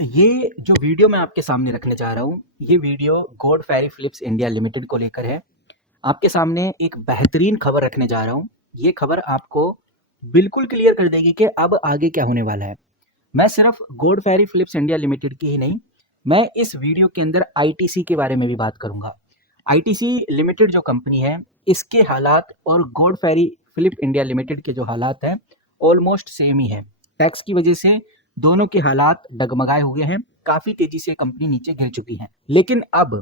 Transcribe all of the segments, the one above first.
ये जो वीडियो मैं आपके सामने रखने जा रहा हूँ, ये वीडियो गॉड फेरी फिलिप्स इंडिया लिमिटेड को लेकर है। आपके सामने एक बेहतरीन खबर रखने जा रहा हूँ। ये खबर आपको बिल्कुल क्लियर कर देगी कि अब आगे क्या होने वाला है। मैं सिर्फ गॉड फेरी फिलिप्स इंडिया लिमिटेड की ही नहीं, मैं इस वीडियो के अंदर आईटीसी के बारे में भी बात करूंगा। आईटीसी लिमिटेड जो कंपनी है, इसके हालात और गॉड फेरी फिलिप इंडिया लिमिटेड के जो हालात हैं, ऑलमोस्ट सेम ही है। टैक्स की वजह से दोनों के हालात डगमगाए हुए हैं, काफी तेजी से कंपनी नीचे गिर चुकी है। लेकिन अब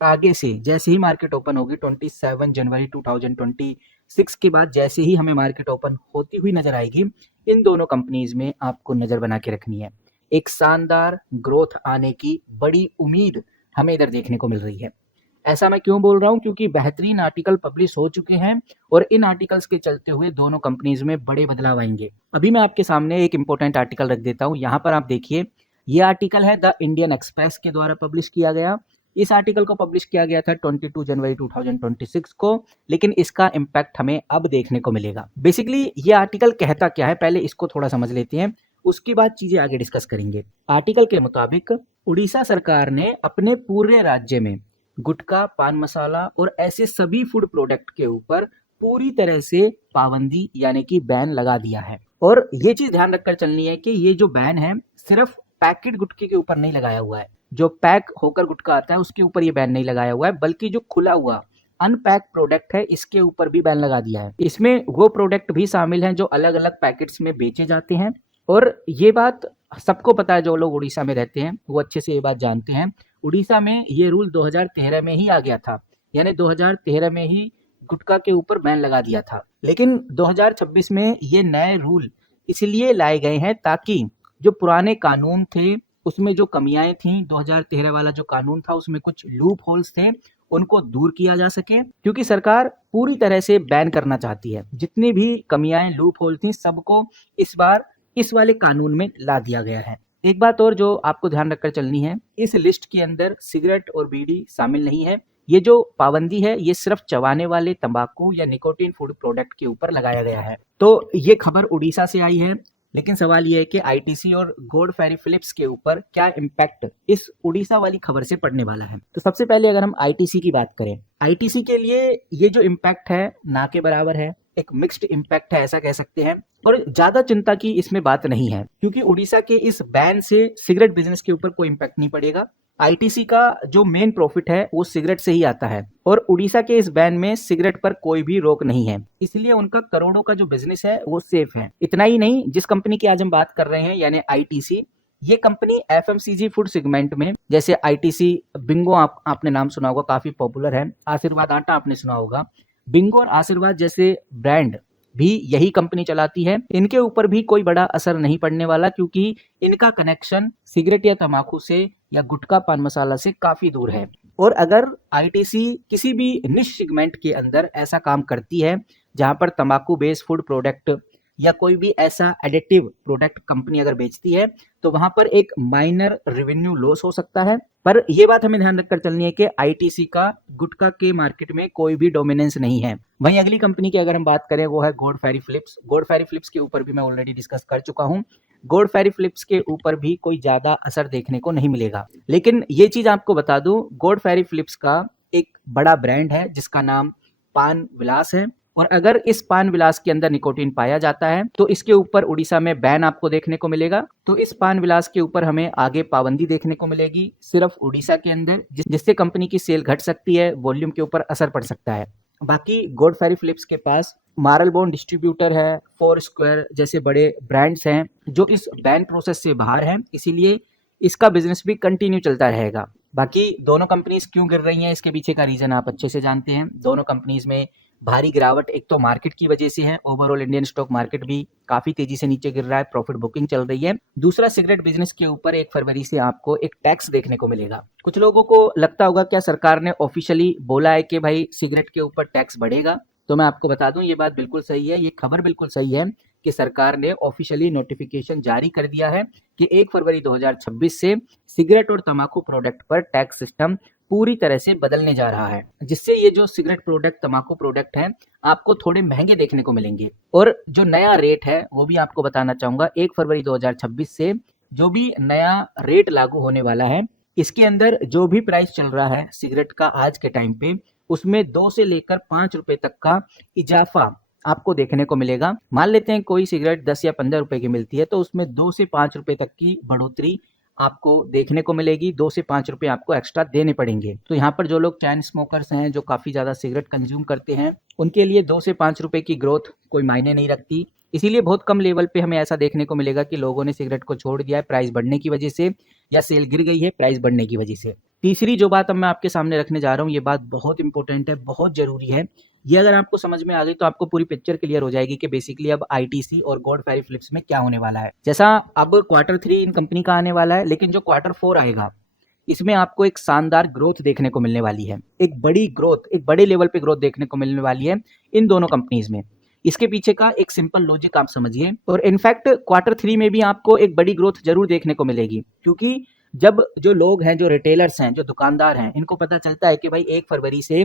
आगे से जैसे ही मार्केट ओपन होगी 27 जनवरी 2026 के बाद, जैसे ही हमें मार्केट ओपन होती हुई नजर आएगी, इन दोनों कंपनीज में आपको नजर बना के रखनी है। एक शानदार ग्रोथ आने की बड़ी उम्मीद हमें इधर देखने को मिल रही है। ऐसा मैं क्यों बोल रहा हूँ? क्योंकि बेहतरीन आर्टिकल पब्लिश हो चुके हैं और इन आर्टिकल्स के चलते हुए दोनों कंपनीज में बड़े बदलाव आएंगे। अभी मैं आपके सामने एक इंपॉर्टेंट आर्टिकल रख देता हूँ। यहाँ पर आप देखिए, ये आर्टिकल है द इंडियन एक्सप्रेस के द्वारा पब्लिश किया गया। इस आर्टिकल को पब्लिश किया गया था 22 जनवरी 2026 को, लेकिन इसका इम्पैक्ट हमें अब देखने को मिलेगा। बेसिकली ये आर्टिकल कहता क्या है, पहले इसको थोड़ा समझ लेते हैं, उसके बाद चीजें आगे डिस्कस करेंगे। आर्टिकल के मुताबिक उड़ीसा सरकार ने अपने पूरे राज्य में गुटखा, पान मसाला और ऐसे सभी फूड प्रोडक्ट के ऊपर पूरी तरह से पाबंदी यानी कि बैन लगा दिया है। और ये चीज ध्यान रखकर चलनी है कि ये जो बैन है सिर्फ पैकेट गुटखे के ऊपर नहीं लगाया हुआ है। जो पैक होकर गुटखा आता है उसके ऊपर ये बैन नहीं लगाया हुआ है, बल्कि जो खुला हुआ अनपैक प्रोडक्ट है इसके ऊपर भी बैन लगा दिया है। इसमें वो प्रोडक्ट भी शामिल हैं जो अलग अलग पैकेट्स में बेचे जाते हैं। और ये बात सबको पता है, जो लोग उड़ीसा में रहते हैं वो अच्छे से ये बात जानते हैं। उड़ीसा में ये रूल 2013 में ही आ गया था, यानी 2013 में ही गुटखा के ऊपर बैन लगा दिया था। लेकिन 2026 में ये नए रूल इसलिए लाए गए हैं ताकि जो पुराने कानून थे उसमें जो कमियां थी, 2013 वाला जो कानून था उसमें कुछ लूप होल्स थे, उनको दूर किया जा सके। क्योंकि सरकार पूरी तरह से बैन करना चाहती है, जितनी भी कमियां लूप होल थी सबको इस बार इस वाले कानून में ला दिया गया है। एक बात और जो आपको ध्यान रखकर चलनी है, इस लिस्ट के अंदर सिगरेट और बीड़ी शामिल नहीं है। ये जो पाबंदी है ये सिर्फ चबाने वाले तंबाकू या निकोटीन फूड प्रोडक्ट के ऊपर लगाया गया है। तो ये खबर उड़ीसा से आई है, लेकिन सवाल ये है कि आईटीसी और गॉड फेरी फिलिप्स के ऊपर क्या इम्पैक्ट इस उड़ीसा वाली खबर से पड़ने वाला है। तो सबसे पहले अगर हम आईटीसी की बात करें, आईटीसी के लिए ये जो इम्पैक्ट है ना के बराबर है, एक मिक्स्ड इम्पैक्ट है ऐसा कह सकते हैं। और ज्यादा चिंता की इसमें बात नहीं है, क्योंकि उड़ीसा के इस बैन से सिगरेट बिजनेस के ऊपर कोई इम्पैक्ट नहीं पड़ेगा। आईटीसी का जो मेन प्रॉफिट है वो सिगरेट से ही आता है और उड़ीसा के इस बैन में सिगरेट पर कोई भी रोक नहीं है, इसलिए उनका करोड़ों का जो बिजनेस है वो सेफ है। इतना ही नहीं, जिस कंपनी की आज हम बात कर रहे हैं यानी आईटीसी, ये कंपनी एफएमसीजी फूड सेगमेंट में, जैसे आईटीसी बिंगो आपने नाम सुना होगा, काफी पॉपुलर है। आशीर्वाद आटा आपने सुना होगा। बिंगो और आशीर्वाद जैसे ब्रांड भी यही कंपनी चलाती है। इनके ऊपर भी कोई बड़ा असर नहीं पड़ने वाला, क्योंकि इनका कनेक्शन सिगरेट या तंबाकू से या गुटखा पान मसाला से काफी दूर है। और अगर आईटीसी किसी भी निश सेगमेंट के अंदर ऐसा काम करती है जहां पर तंबाकू बेस्ड फूड प्रोडक्ट या कोई भी ऐसा एडिटिव प्रोडक्ट कंपनी अगर बेचती है, तो वहां पर एक माइनर रेवेन्यू लॉस हो सकता है। पर यह बात हमें ध्यान रखकर चलनी है कि आईटीसी का गुटखा के मार्केट में कोई भी डोमिनेंस नहीं है। वहीं अगली कंपनी की अगर हम बात करें वो है गॉड फेरी फिलिप्स। गॉड फेरी फिलिप्स के ऊपर भी मैं ऑलरेडी डिस्कस कर चुका हूं। गॉड फेरी फिलिप्स के ऊपर भी कोई ज्यादा असर देखने को नहीं मिलेगा। लेकिन ये चीज आपको बता दूं, गॉड फेरी फिलिप्स का एक बड़ा ब्रांड है जिसका नाम पान विलास है। और अगर इस पान विलास के अंदर निकोटीन पाया जाता है तो इसके ऊपर उड़ीसा में बैन आपको देखने को मिलेगा। तो इस पान विलास के ऊपर हमें आगे पाबंदी देखने को मिलेगी सिर्फ उड़ीसा के अंदर, जिससे कंपनी की सेल घट सकती है, वॉल्यूम के ऊपर असर पड़ सकता है। बाकी गॉड फेरी फिलिप्स के पास मार्लबोन डिस्ट्रीब्यूटर है, फोर स्क्वायर जैसे बड़े ब्रांड्स हैं जो इस बैन प्रोसेस से बाहर हैं, इसीलिए इसका बिजनेस भी कंटिन्यू चलता रहेगा। बाकी दोनों कंपनीज क्यों गिर रही हैं, इसके पीछे का रीजन आप अच्छे से जानते हैं। दोनों कंपनीज में भारी गिरावट एक तो मार्केट की वजह से है, ओवरऑल इंडियन स्टॉक मार्केट भी काफी तेजी से नीचे गिर रहा है, प्रॉफिट बुकिंग चल रही है। दूसरा, सिगरेट बिजनेस के ऊपर 1 फरवरी से आपको एक टैक्स देखने को मिलेगा। कुछ लोगों को लगता होगा क्या सरकार ने ऑफिशियली बोला है कि भाई सिगरेट के ऊपर टैक्स बढ़ेगा? तो मैं आपको बता दूं ये बात बिल्कुल सही है, ये खबर बिल्कुल सही है कि सरकार ने ऑफिशियली नोटिफिकेशन जारी कर दिया है कि 1 फरवरी 2026 से सिगरेट और तंबाकू प्रोडक्ट पर टैक्स सिस्टम पूरी तरह से बदलने जा रहा है, जिससे ये जो सिगरेट प्रोडक्ट, तंबाकू प्रोडक्ट हैं, आपको थोड़े महंगे देखने को मिलेंगे। और जो नया रेट है वो भी आपको बताना चाहूंगा, 1 फरवरी 2026 से जो भी नया रेट लागू होने वाला है, इसके अंदर जो भी प्राइस चल रहा है सिगरेट का आज के टाइम पे, उसमें 2 से लेकर 5 रुपए तक का इजाफा आपको देखने को मिलेगा। मान लेते हैं कोई सिगरेट 10 या 15 रुपए की मिलती है, तो उसमें 2 से 5 रुपए तक की बढ़ोतरी आपको देखने को मिलेगी। 2 से 5 रुपए आपको एक्स्ट्रा देने पड़ेंगे। तो यहाँ पर जो लोग चैन स्मोकर्स हैं, जो काफ़ी ज़्यादा सिगरेट कंज्यूम करते हैं, उनके लिए 2 से 5 रुपए की ग्रोथ कोई मायने नहीं रखती। इसीलिए बहुत कम लेवल पे हमें ऐसा देखने को मिलेगा कि लोगों ने सिगरेट को छोड़ दिया है प्राइस बढ़ने की वजह से, या सेल गिर गई है प्राइस बढ़ने की वजह से। तीसरी जो बात अब मैं आपके सामने रखने जा रहा हूँ, ये बात बहुत इंपॉर्टेंट है, बहुत ज़रूरी है। ये अगर आपको समझ में आ गई तो आपको पूरी पिक्चर क्लियर हो जाएगी कि बेसिकली अब आईटीसी और गॉड फेरी फिलिप्स में क्या होने वाला है। जैसा अब Q3 इन कंपनी का आने वाला है, लेकिन जो Q4 आएगा, इसमें आपको एक शानदार ग्रोथ देखने को मिलने वाली है। एक बड़ी ग्रोथ, एक बड़े लेवल पे ग्रोथ देखने को मिलने वाली है इन दोनों कंपनीज में। इसके पीछे का एक सिंपल लॉजिक आप समझिए, और इनफैक्ट Q3 में भी आपको एक बड़ी ग्रोथ जरूर देखने को मिलेगी, क्योंकि जब जो लोग हैं, जो रिटेलर्स हैं, जो दुकानदार हैं, इनको पता चलता है कि भाई 1 फरवरी से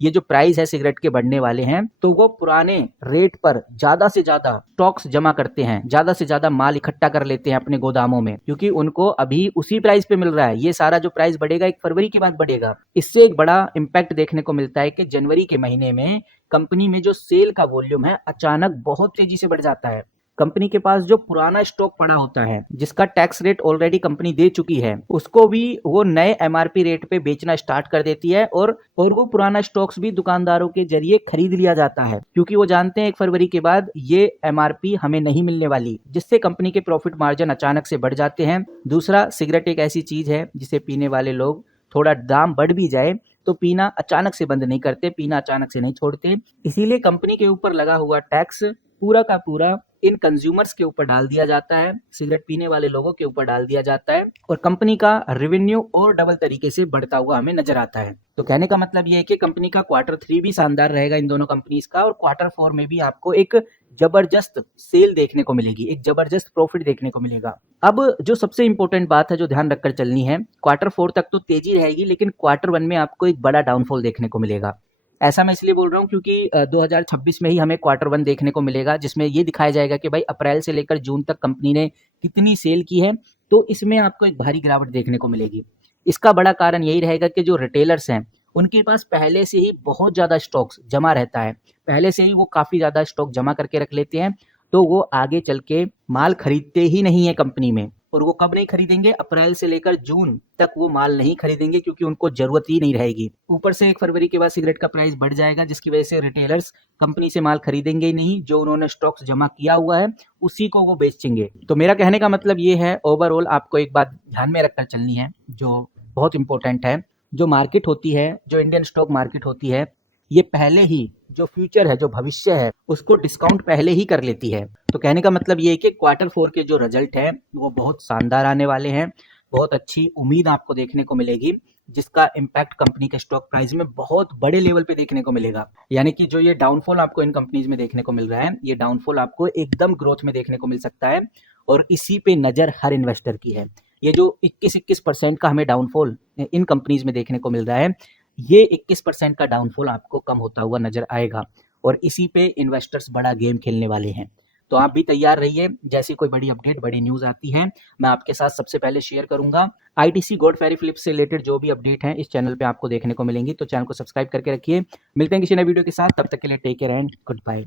ये जो प्राइस है सिगरेट के बढ़ने वाले हैं, तो वो पुराने रेट पर ज्यादा से ज्यादा स्टॉक्स जमा करते हैं, ज्यादा से ज्यादा माल इकट्ठा कर लेते हैं अपने गोदामों में, क्योंकि उनको अभी उसी प्राइस पे मिल रहा है। ये सारा जो प्राइस बढ़ेगा 1 फरवरी के बाद बढ़ेगा। इससे एक बड़ा इम्पैक्ट देखने को मिलता है कि जनवरी के महीने में कंपनी में जो सेल का वॉल्यूम है अचानक बहुत तेजी से बढ़ जाता है। कंपनी के पास जो पुराना स्टॉक पड़ा होता है, जिसका टैक्स रेट ऑलरेडी कंपनी दे चुकी है, उसको भी वो नए एमआरपी रेट पे बेचना स्टार्ट कर देती है, और वो पुराना स्टॉक्स भी दुकानदारों के जरिए खरीद लिया जाता है, क्योंकि वो जानते हैं 1 फरवरी के बाद ये एमआरपी हमें नहीं मिलने वाली, जिससे कंपनी के प्रॉफिट मार्जिन अचानक से बढ़ जाते हैं। दूसरा, सिगरेट एक ऐसी चीज है जिसे पीने वाले लोग थोड़ा दाम बढ़ भी जाए तो पीना अचानक से बंद नहीं करते, पीना अचानक से नहीं छोड़ते। इसीलिए कंपनी के ऊपर लगा हुआ टैक्स पूरा का पूरा इन कंज्यूमर्स के ऊपर डाल दिया जाता है, सिगरेट पीने वाले लोगों के ऊपर डाल दिया जाता है, और कंपनी का रेवेन्यू और डबल तरीके से बढ़ता हुआ हमें नजर आता है। तो कहने का मतलब ये है कि कंपनी का Q3 भी शानदार रहेगा इन दोनों कंपनीज का, और Q4 में भी आपको एक जबरदस्त सेल देखने को मिलेगी, एक जबरदस्त प्रॉफिट देखने को मिलेगा। अब जो सबसे इंपॉर्टेंट बात है जो ध्यान रखकर चलनी है, Q4 तक तो तेजी रहेगी, लेकिन Q1 में आपको एक बड़ा डाउनफॉल देखने को मिलेगा। ऐसा मैं इसलिए बोल रहा हूँ क्योंकि 2026 में ही हमें Q1 देखने को मिलेगा, जिसमें ये दिखाया जाएगा कि भाई अप्रैल से लेकर जून तक कंपनी ने कितनी सेल की है। तो इसमें आपको एक भारी गिरावट देखने को मिलेगी। इसका बड़ा कारण यही रहेगा कि जो रिटेलर्स हैं, उनके पास पहले से ही बहुत ज़्यादा स्टॉक्स जमा रहता है, पहले से ही वो काफ़ी ज़्यादा स्टॉक जमा करके रख लेते हैं, तो वो आगे चल के माल खरीदते ही नहीं है कंपनी में। और वो कब नहीं खरीदेंगे? अप्रैल से लेकर जून तक वो माल नहीं खरीदेंगे, क्योंकि उनको जरूरत ही नहीं रहेगी। ऊपर से 1 फरवरी के बाद सिगरेट का प्राइस बढ़ जाएगा, जिसकी वजह से रिटेलर्स कंपनी से माल खरीदेंगे ही नहीं। जो उन्होंने स्टॉक्स जमा किया हुआ है उसी को वो बेचेंगे। तो मेरा कहने का मतलब ये है, ओवरऑल आपको एक बात ध्यान में रखकर चलनी है जो बहुत इंपॉर्टेंट है। जो मार्केट होती है, जो इंडियन स्टॉक मार्केट होती है, ये पहले ही जो फ्यूचर है, जो भविष्य है, उसको डिस्काउंट पहले ही कर लेती है। तो कहने का मतलब ये है कि Q4 के जो रिजल्ट है वो बहुत शानदार आने वाले हैं। बहुत अच्छी उम्मीद आपको देखने को मिलेगी, जिसका इम्पैक्ट कंपनी के स्टॉक प्राइस में बहुत बड़े लेवल पे देखने को मिलेगा। यानी कि जो ये डाउनफॉल आपको इन कंपनीज में देखने को मिल रहा है, ये डाउनफॉल आपको एकदम ग्रोथ में देखने को मिल सकता है, और इसी पे नजर हर इन्वेस्टर की है। ये जो 21% का हमें डाउनफॉल इन कंपनीज में देखने को मिल रहा है, ये 21% का डाउनफॉल आपको कम होता हुआ नजर आएगा, और इसी पे इन्वेस्टर्स बड़ा गेम खेलने वाले हैं। तो आप भी तैयार रहिए, जैसी कोई बड़ी अपडेट, बड़ी न्यूज़ आती है, मैं आपके साथ सबसे पहले शेयर करूंगा। आईटीसी गॉड फेरी फिलिप्स से रिलेटेड जो भी अपडेट है इस चैनल पे आपको देखने को मिलेंगी, तो चैनल को सब्सक्राइब करके रखिए। मिलते हैं किसी नए वीडियो के साथ, तब तक के लिए take care and good bye.